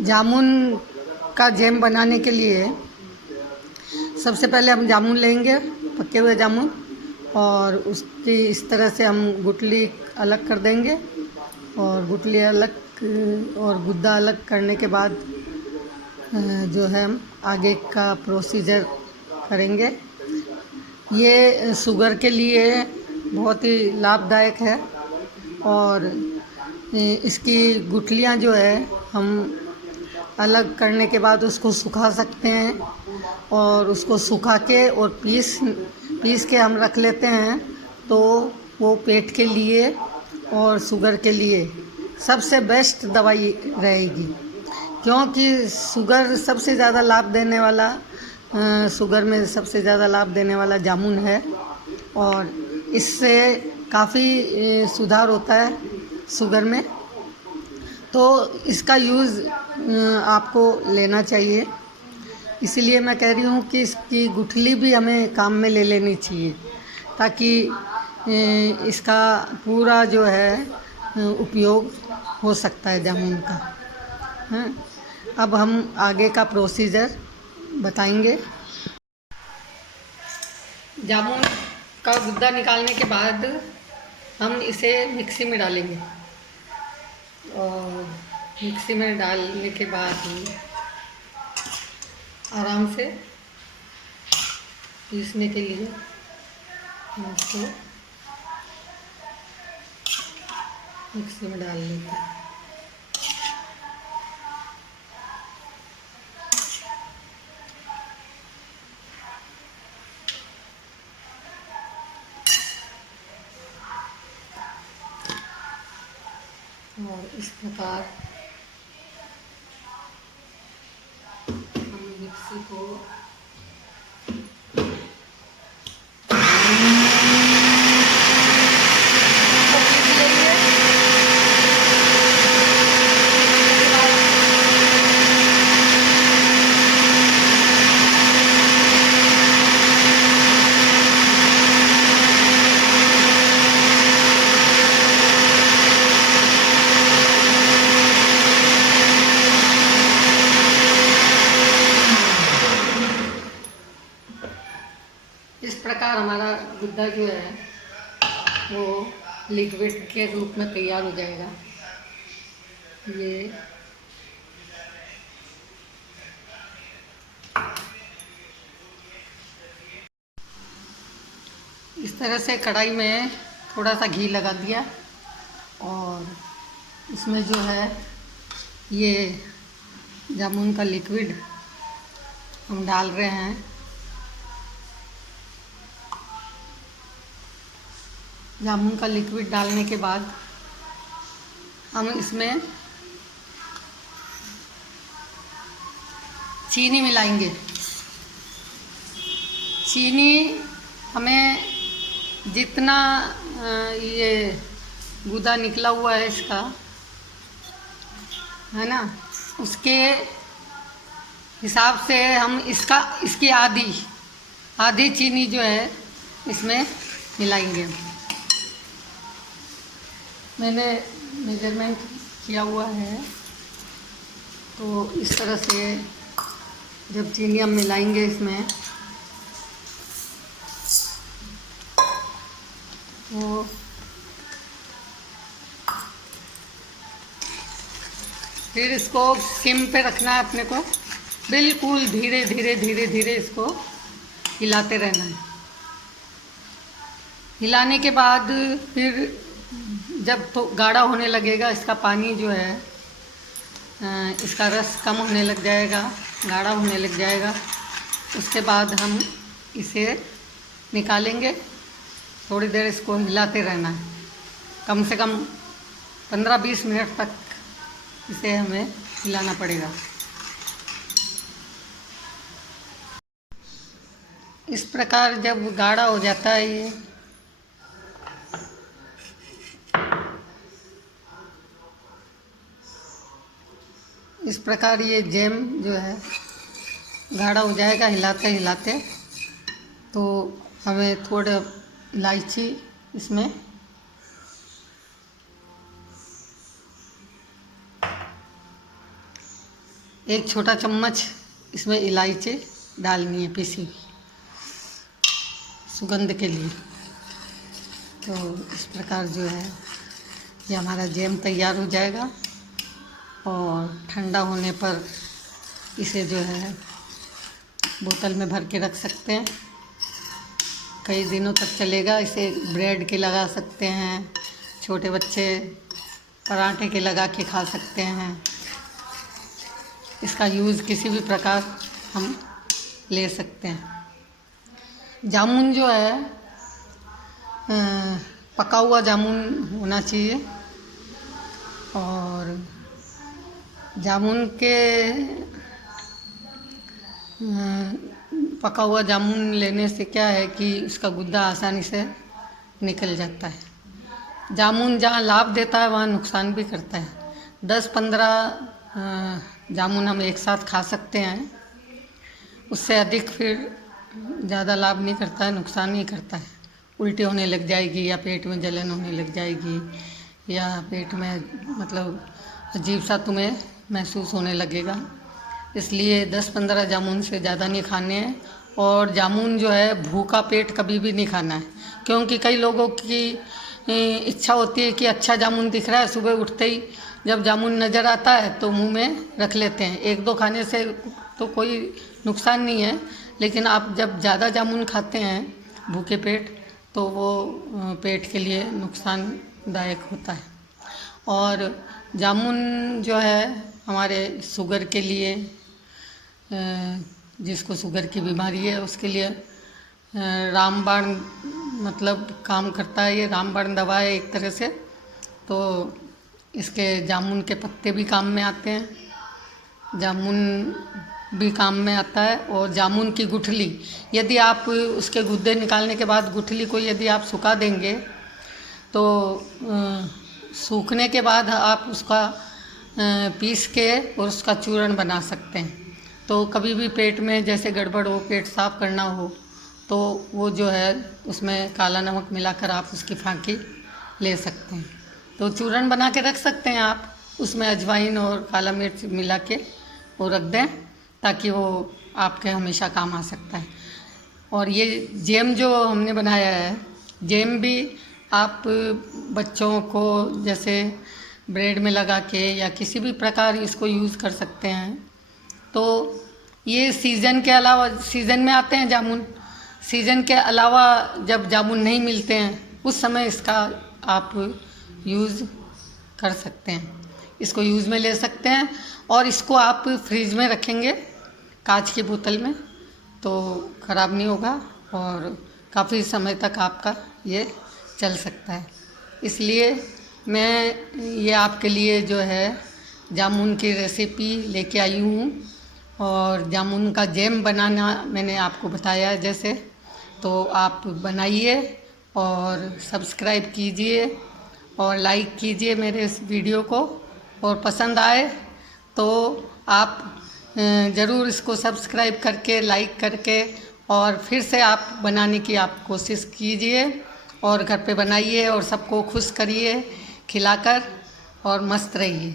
जामुन का जैम बनाने के लिए सबसे पहले हम जामुन लेंगे, पके हुए जामुन, और उसकी इस तरह से हम गुठली अलग कर देंगे। और गुठली अलग और गुद्दा अलग करने के बाद जो है हम आगे का प्रोसीजर करेंगे। ये शुगर के लिए बहुत ही लाभदायक है। और इसकी गुठलियाँ जो है हम अलग करने के बाद उसको सुखा सकते हैं, और उसको सुखा के और पीस के हम रख लेते हैं। तो वो पेट के लिए और शुगर के लिए सबसे बेस्ट दवाई रहेगी, क्योंकि शुगर सबसे ज़्यादा लाभ देने वाला शुगर में सबसे ज़्यादा लाभ देने वाला जामुन है। और इससे काफ़ी सुधार होता है शुगर में। तो इसका यूज़ आपको लेना चाहिए। इसीलिए मैं कह रही हूँ कि इसकी गुठली भी हमें काम में ले लेनी चाहिए, ताकि इसका पूरा जो है उपयोग हो सकता है जामुन का। हाँ, अब हम आगे का प्रोसीजर बताएंगे। जामुन का गुद्दा निकालने के बाद हम इसे मिक्सी में डालेंगे, और मिक्सी में डालने के बाद आराम से पीसने के लिए हम इसको मिक्सी में डाल लेते हैं। और इस प्रकार हम मिक्सी को पीस लेंगे। इस प्रकार हमारा गुद्दा जो है वो लिक्विड के रूप में तैयार हो जाएगा। ये इस तरह से कढ़ाई में थोड़ा सा घी लगा दिया, और इसमें जो है ये जामुन का लिक्विड हम डाल रहे हैं। जामुन का लिक्विड डालने के बाद हम इसमें चीनी मिलाएंगे। चीनी हमें जितना ये गुदा निकला हुआ है इसका, है ना, उसके हिसाब से हम इसकी आधी चीनी जो है इसमें मिलाएंगे। मैंने मेजरमेंट किया हुआ है, तो इस तरह से जब चीनी हम मिलाएंगे इसमें, तो फिर इसको सिम पे रखना है अपने को। बिल्कुल धीरे धीरे धीरे धीरे इसको हिलाते रहना है। हिलाने के बाद फिर जब तो गाढ़ा होने लगेगा, इसका पानी जो है इसका रस कम होने लग जाएगा, गाढ़ा होने लग जाएगा। उसके बाद हम इसे निकालेंगे। थोड़ी देर इसको हिलाते रहना है, कम से कम 15-20 मिनट तक इसे हमें हिलाना पड़ेगा। इस प्रकार जब गाढ़ा हो जाता है ये, इस प्रकार ये जैम जो है गाढ़ा हो जाएगा हिलाते हिलाते। तो हमें थोड़ा इलायची इसमें 1 छोटा चम्मच इसमें इलायची डालनी है पीसी सुगंध के लिए। तो इस प्रकार जो है ये हमारा जैम तैयार हो जाएगा और ठंडा होने पर इसे जो है बोतल में भर के रख सकते हैं, कई दिनों तक चलेगा। इसे ब्रेड के लगा सकते हैं, छोटे बच्चे पराठे के लगा के खा सकते हैं। इसका यूज़ किसी भी प्रकार हम ले सकते हैं। जामुन जो है पका हुआ जामुन होना चाहिए और जामुन के पका हुआ जामुन लेने से क्या है कि उसका गुद्दा आसानी से निकल जाता है। जामुन जहाँ लाभ देता है वहाँ नुकसान भी करता है। 10-15 जामुन हम एक साथ खा सकते हैं, उससे अधिक फिर ज़्यादा लाभ नहीं करता है, नुकसान ही करता है। उल्टी होने लग जाएगी या पेट में जलन होने लग जाएगी या पेट में मतलब अजीब सा तुम्हें महसूस होने लगेगा। इसलिए 10-15 जामुन से ज़्यादा नहीं खाने हैं। और जामुन जो है भूखा पेट कभी भी नहीं खाना है, क्योंकि कई लोगों की इच्छा होती है कि अच्छा जामुन दिख रहा है, सुबह उठते ही जब जामुन नज़र आता है तो मुंह में रख लेते हैं। 1-2 खाने से तो कोई नुकसान नहीं है, लेकिन आप जब ज़्यादा जामुन खाते हैं भूखे पेट तो वो पेट के लिए नुकसानदायक होता है। और जामुन जो है हमारे शुगर के लिए, जिसको शुगर की बीमारी है उसके लिए रामबाण मतलब काम करता है। ये रामबाण दवा है एक तरह से। तो इसके जामुन के पत्ते भी काम में आते हैं, जामुन भी काम में आता है। और जामुन की गुठली, यदि आप उसके गुद्दे निकालने के बाद गुठली को यदि आप सुखा देंगे तो सूखने के बाद आप उसका पीस के और उसका चूर्ण बना सकते हैं। तो कभी भी पेट में जैसे गड़बड़ हो, पेट साफ करना हो तो वो जो है उसमें काला नमक मिलाकर आप उसकी फाँकी ले सकते हैं। तो चूर्ण बना के रख सकते हैं आप, उसमें अजवाइन और काला मिर्च मिला के वो रख दें ताकि वो आपके हमेशा काम आ सकता है। और ये जैम जो हमने बनाया है, जैम भी आप बच्चों को जैसे ब्रेड में लगा के या किसी भी प्रकार इसको यूज़ कर सकते हैं। तो ये सीज़न के अलावा, सीज़न में आते हैं जामुन, सीज़न के अलावा जब जामुन नहीं मिलते हैं उस समय इसका आप यूज़ कर सकते हैं, इसको यूज़ में ले सकते हैं। और इसको आप फ्रिज में रखेंगे कांच की बोतल में तो ख़राब नहीं होगा और काफ़ी समय तक आपका ये चल सकता है। इसलिए मैं ये आपके लिए जो है जामुन की रेसिपी लेके आई हूँ और जामुन का जैम बनाना मैंने आपको बताया है जैसे। तो आप बनाइए और सब्सक्राइब कीजिए और लाइक कीजिए मेरे इस वीडियो को, और पसंद आए तो आप ज़रूर इसको सब्सक्राइब करके, लाइक करके और फिर से आप बनाने की आप कोशिश कीजिए और घर पे बनाइए और सबको खुश करिए खिलाकर और मस्त रहिए।